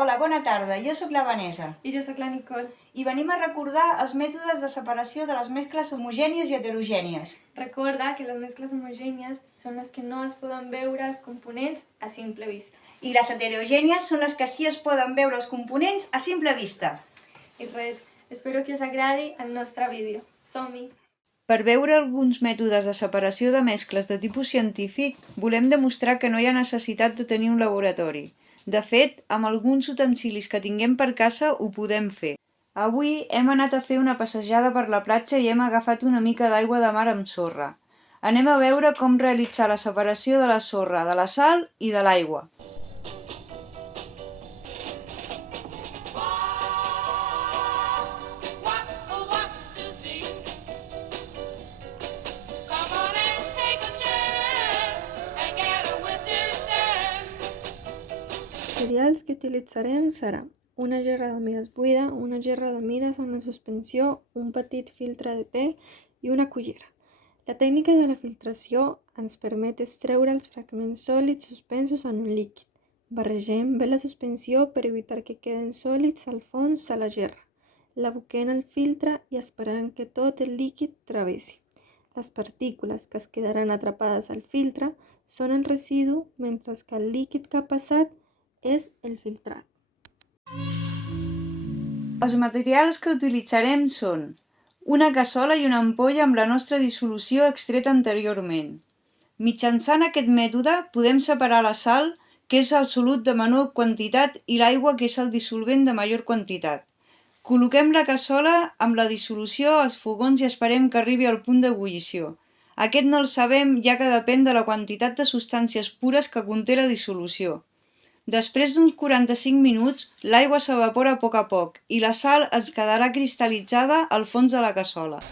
Hola, bona tarda. Jo sóc la Vanessa. I jo sóc la Nicole. I venim a recordar els mètodes de separació de les mescles homogènies i heterogènies. Recorda que les mescles homogènies són les que no es poden veure els components a simple vista. I les heterogènies són les que sí es poden veure els components a simple vista. I res, espero que us agradi el nostre vídeo. Som-hi! Per veure alguns mètodes de separació de mescles de tipus científic, volem demostrar que no hi ha necessitat de tenir un laboratori. De fet, amb alguns utensilis que tinguem per casa ho podem fer. Avui hem anat a fer una passejada per la platja i hem agafat una mica d'aigua de mar amb sorra. Anem a veure com realitzar la separació de la sorra, de la sal i de l'aigua. Els materials que utilitzarem serà una gerra de mides buida, una gerra de mides amb la suspensió, un petit filtre de te i una cullera. La tècnica de la filtració ens permet extreure els fragments sòlids suspensos en un líquid. Barregem bé la suspensió per evitar que queden sòlids al fons de la gerra. L'aboquem al filtre i esperant que tot el líquid travessi. Les partícules que es quedaran atrapades al filtre són el residu, mentre que el líquid que ha passat és el filtrat. Els materials que utilitzarem són una cassola i una ampolla amb la nostra dissolució extreta anteriorment. Mitjançant aquest mètode podem separar la sal, que és el solut de menor quantitat, i l'aigua, que és el dissolvent de major quantitat. Col·loquem la cassola amb la dissolució als fogons i esperem que arribi al punt d'ebullició. Aquest no el sabem, ja que depèn de la quantitat de substàncies pures que conté la dissolució. Després d'uns 45 minuts, l'aigua s'evapora a poc i la sal es quedarà cristal·litzada al fons de la cassola.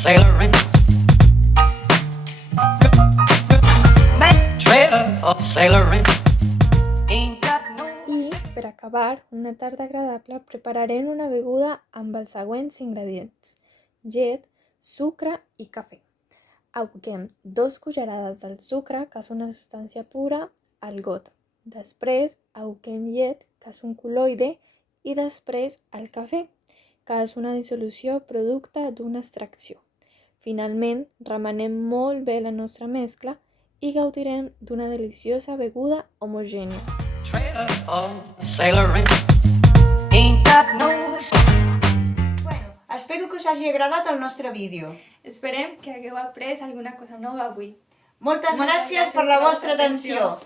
Sailoring. Trailer of sailoring. Ain't got no. I, per acabar, una tarda agradable, prepararem una beguda amb els següents ingredients: llet, sucre i cafè. Aboquem 2 cullerades del sucre, que és una substància pura, al got. Després aboquem llet, que és un col·loide, i després el cafè, que és una dissolució producte d'una extracció. Finalment, remenem molt bé la nostra mescla i gaudirem d'una deliciosa beguda homogènia. Bueno, espero que us hagi agradat el nostre vídeo. Esperem que hagueu après alguna cosa nova avui. Moltes gràcies per la vostra atenció.